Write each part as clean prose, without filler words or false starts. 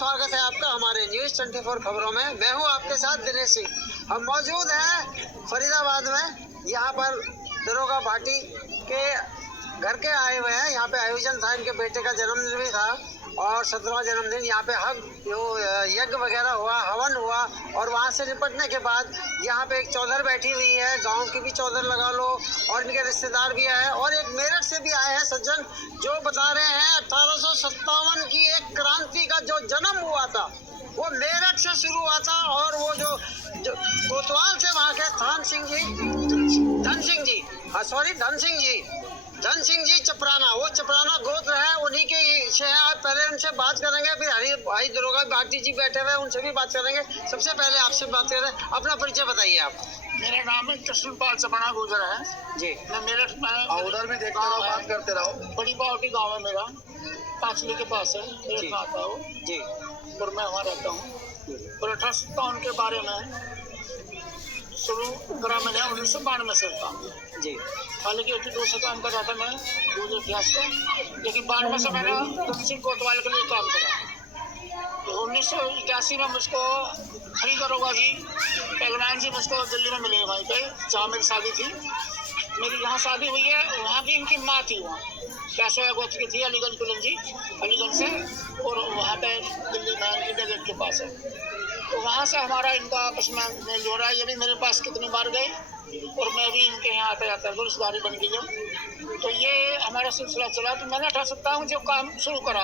स्वागत है आपका हमारे न्यूज़ 24 खबरों में। मैं हूं आपके साथ दिनेश सिंह। हम मौजूद हैं फरीदाबाद में। यहाँ पर दरोगा भाटी के घर के आए हुए हैं। यहाँ पे आयोजन था, इनके बेटे का जन्मदिन भी था और 17वां जन्मदिन। यहाँ पे यज्ञ वगैरह हुआ, हवन हुआ और वहाँ से निपटने के बाद यहाँ पे एक चौधर बैठी हुई है, गांव की भी चौधर लगा लो, और इनके रिश्तेदार भी आए और एक मेरठ से भी आए हैं सज्जन, जो बता रहे हैं 1857 की एक क्रांति का जो जन्म हुआ था वो मेरठ से शुरू हुआ था। और वो जो कोतवाल से वहाँ के धन सिंह जी चपराना, वो चपराना गोत्र है, उन्हीं के से है। आप पहले उनसे बात करेंगे, फिर हरी भाई दरोगा भाटी जी बैठे हुए उनसे भी बात करेंगे। सबसे पहले आपसे बात करें, अपना परिचय बताइए आप। मेरा नाम है कृष्णपाल चपराना गुजर है जी। मैं मेरठ में उधर भी देखते रहो, बात करते रहो। बड़ी बावटी गाँव है मेरा, पांचली के पास है, मेरठ में आता हूँ जी। और मैं वहाँ रहता हूँ। और 1857 के बारे में शुरू करा मैंने 1992 से काम जी। हालांकि 82 से काम कर रहा था मैं दूध इतिहास का, लेकिन 92 से मैंने धन सिंह कोतवाल के लिए काम करा। तो 1981 में मुझको हरी दरोगा जी पहलवान जी मुझको दिल्ली में मिले, वहीं पे जहाँ मेरी शादी थी। मेरी जहाँ शादी हुई है वहाँ की इनकी माँ थी, वहाँ कैसोया गोत्र की थी, अलीगंज कुलन जी, अलीगंज से, और वहाँ पे दिल्ली में इंडिया गेट के पास है। तो वहाँ से हमारा इनका आपस में मेल हो रहा है। ये भी मेरे पास कितनी बार गए और मैं भी इनके यहाँ आता जाता है, रिश्तेदारी बन गई जब। तो ये हमारा सिलसिला चला। तो मैंने 1857 जो काम शुरू करा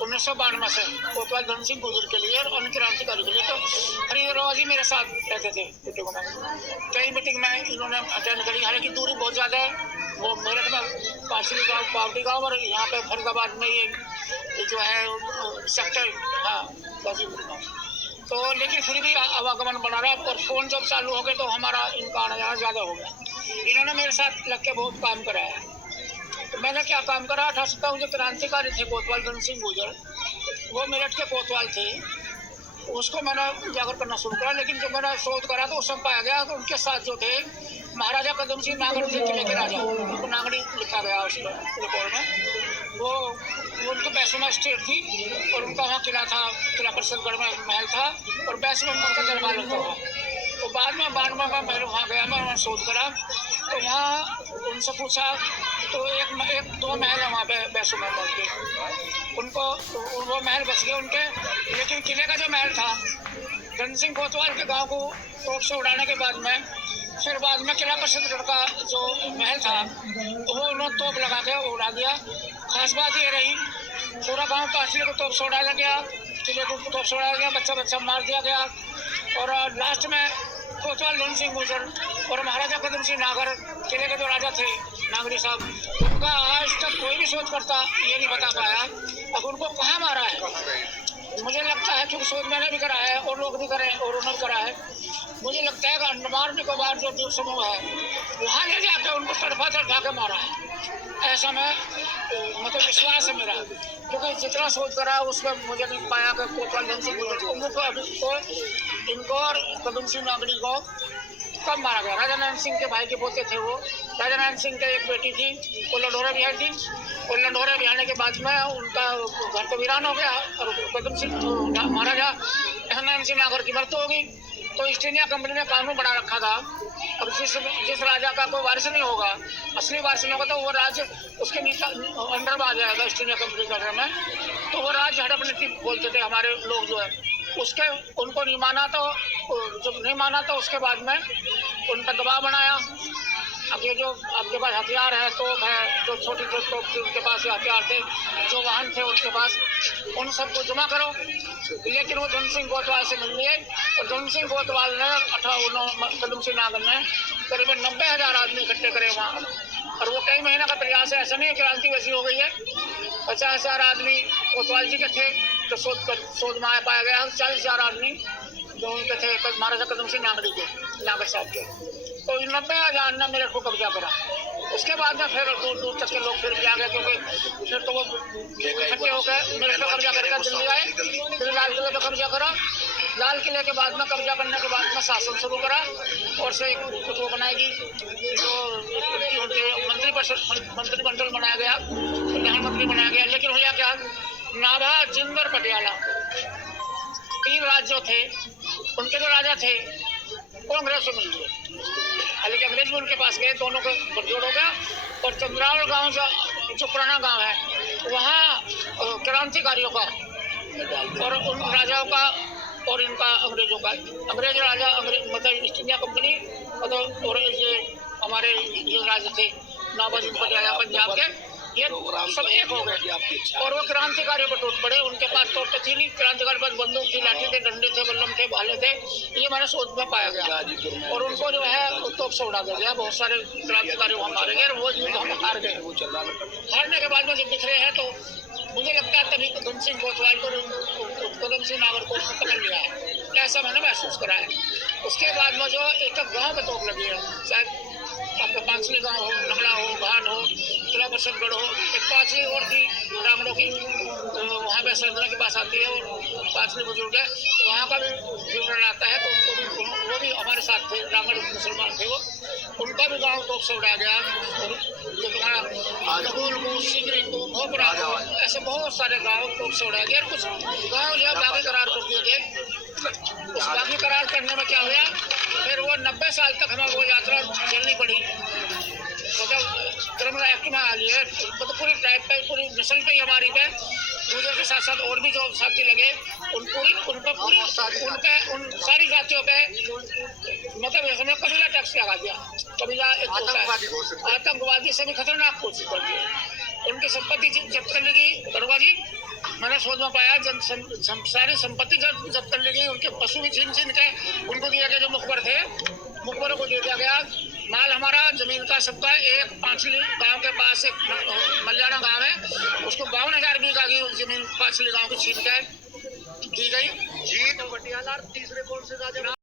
1992 से कोतवाल धन सिंह गुजर के लिए और अन्य क्रांतिकारी के लिए। तो हरी दरोगा जी मेरे साथ रहते थे मीटिंगों में, कई मीटिंग में इन्होंने अटेंड करी। हालांकि दूरी बहुत ज़्यादा है, वो मेरठ में पांचली गाँव, पावटी गाँव, और यहाँ पे फरीदाबाद में ये जो है सेक्टर, हाँ गाजीपुर गाँव। तो लेकिन फिर भी आवागमन बना रहा। और फ़ोन जब चालू हो गए तो हमारा इनका आना जाना ज़्यादा हो गया। इन्होंने मेरे साथ लग के बहुत काम कराया। तो मैंने क्या काम करा, 1857 जो क्रांतिकारी थे कोतवाल धन सिंह गुजर, वो मेरठ के कोतवाल थे, उसको मैंने उजागर करना शुरू करा। लेकिन जब मैंने शोध करा तो उस समय पाया गया तो उनके साथ जो थे महाराजा कदम सिंह नागड़ जी किले के राजा, उनको नागड़ी लिखा गया उस रिकॉर्ड में। वो उनकी बैसवा स्टेट थी और उनका वहाँ किला था, किला परिषदगढ़ में महल था और बैसवा में उनका दरबार लगता था। तो बाद में 92 में मैं वहाँ गया, मैं वहाँ शोध करा तो वहाँ उनसे पूछा तो एक दो महल है वहाँ पे बैसवा में के, उनको वो महल बच गए उनके। लेकिन किले का जो महल था धन सिंह कोतवाल के गाँव को तोप से उड़ाने के बाद में, फिर बाद में किला परिषदगढ़ का जो महल था वो उन्होंने तोप लगा के उड़ा दिया। खास बात ये रही, पूरा गांव पांचली को तोप से उड़ाया गया, किले को तोप से उड़ाया गया, बच्चा मार दिया गया। और लास्ट में कोतवाल धन सिंह गुजर और महाराजा कदम सिंह नागर, किले के जो राजा थे नागरी साहब, उनका आज तक कोई भी शोध करता ये नहीं बता पाया अब उनको कहाँ मारा है। मुझे लगता है क्योंकि शोध मैंने भी करा है और लोग भी करे और उन्होंने करा है, मुझे लगता है कि अंडमान निकोबार जो द्वीप समूह है वहाँ ले जाकर उनको तड़पा तड़पा के मारा है, ऐसा मैं मतलब विश्वास है मेरा। क्योंकि जितना शोध करा उसमें मुझे नहीं पाया कि कोतवाल धन सिंह इनको और कदम सिंह नागड़ी को कब मारा गया। राजा नारायण सिंह के भाई के पोते थे वो, राजा नारायण सिंह की एक बेटी थी, वो लंढोरा बिहार थी, और लंढोरा बिहारने के बाद में उनका घर तो वीरान हो गया और कदम सिंह महाराजा नारायण सिंह नागर की मृत्यु हो गई। तो ईस्ट इंडिया कंपनी ने कानून बना रखा था, अब जिस राजा का कोई वारिस नहीं होगा, असली वारिस नहीं होगा, तो वो राज्य उसके नीचे अंडर में आ जाएगा ईस्ट इंडिया कंपनी के अंडर में। तो वो राज्य हड़प नीति बोलते थे हमारे लोग जो है, उसके उनको नहीं माना। तो जब नहीं माना तो उसके बाद में उन पर दबाव बनाया। अब ये जो आपके पास हथियार है, तोप है, जो छोटी तोप थी उनके पास हथियार थे, जो वाहन थे उनके पास, उन सबको जमा करो। लेकिन वो धन सिंह कोतवाल से मिल लिए और धन सिंह कोतवाल ने कदम सिंह नागर ने करीबन 90,000 आदमी इकट्ठे करे वहाँ। और वो कई महीना का प्रयास है, ऐसा नहीं है क्रांति वैसी हो गई है। 50,000 आदमी कोतवाल जी के थे तो शोध में पाया गया, 40,000 आदमी जो उनके थे महाराजा कदम सिंह नागरी के, नागर साहब के। तो 90,000 ने मेरे को कब्जा करा। उसके बाद में फिर दूर दूर तक के लोग फिर भी आ गए, क्योंकि फिर तो वो इकट्ठे होकर मेरे पे कब्जा करके दिल्ली आए, फिर लाल किले पे कब्जा करा। लाल किले के बाद में कब्जा करने के बाद में शासन शुरू करा और से कुछ वो बनाएगी जो उनके मंत्रिमंडल बनाया गया, प्रधानमंत्री बनाया गया। लेकिन हुआ क्या, नाभा, जिंद और पटियाला 3 राज्य थे, उनके जो राजा थे वो अंग्रेज से मिल गए, हालांकि अंग्रेज भी उनके पास गए, दोनों को गठजोड़ हो गया। और चंद्रावल गांव जो पुराना गांव है वहाँ क्रांतिकारियों का और उन राजाओं का और इनका अंग्रेजों का, अंग्रेज राजा मतलब ईस्ट इंडिया कंपनी मतलब और ये हमारे ये राज्य थे नवाबी पंजाब के, ये सब एक हो गए और वो क्रांतिकारी पर टूट पड़े। उनके पास तो थी नहीं, क्रांतिकारी पास बंदूक थी, लाठी थे, डंडे थे, बल्लम थे, भाले थे, ये मैंने सोच में पाया गया। और उनको जो है तोप से उड़ा दिया गया, बहुत सारे क्रांतिकारी वहाँ मारे गए और वो हम हार गए। हारने के बाद में जब बिखरे हैं तो मुझे लगता है तभी धन सिंह कोतवाल को उधम सिंह नागरकोट को पकड़ लिया है, ऐसा मैंने महसूस करा है। उसके बाद में जो एक गाँव में तोप लगी है, शायद आपका पांचली गांव हो, नगड़ा हो, घाट हो, किला बसंतगढ़ हो, एक पांचली और थी रामड़ो की, वहाँ पे सरदरा के पास आती है और पांचली बुजुर्ग है, वहाँ का भी विवरण आता है। तो उनको भी वो भी हमारे साथ थे, रामगढ़ मुसलमान थे वो, उनका भी गाँव तोप से उड़ाया गया। और जो तुम्हारा कबूल सिगरी को भोपरा, ऐसे बहुत सारे गाँव तोप से उड़ाया गया। कुछ गाँव जो है बागी करार कर दिए गए। उस बागी करार करने में क्या हुआ, फिर वो 90 साल तक हमें वो यात्रा चलनी पड़ी, मतलब क्रिमिनल एक्ट में आ लिए, मतलब पूरी ट्राइब पे, पूरी नस्ल पे ही हमारी पे, गुजर के साथ साथ और भी जो साथी लगे उन सारी जातियों पे मतलब हमें कबीला टैक्स लगा दिया। कबीला एक आतंकवादी से भी खतरनाक कोशिश कर दी। उनकी संपत्ति जब्त करने की दरोगा जी मैंने सोच में पाया, सारी संपत्ति जब्त करने की, उनके पशु भी छीन छीन के उनको दिया गया, जो मुखबर थे मुखबरों को दे दिया गया। माल हमारा जमीन का सबका एक पांचली गांव के पास एक मल्याना गांव है, उसको 52,000 बीघा की जमीन पांचली गांव की छीन के दी गई। जी तो तीसरे कौन से राजा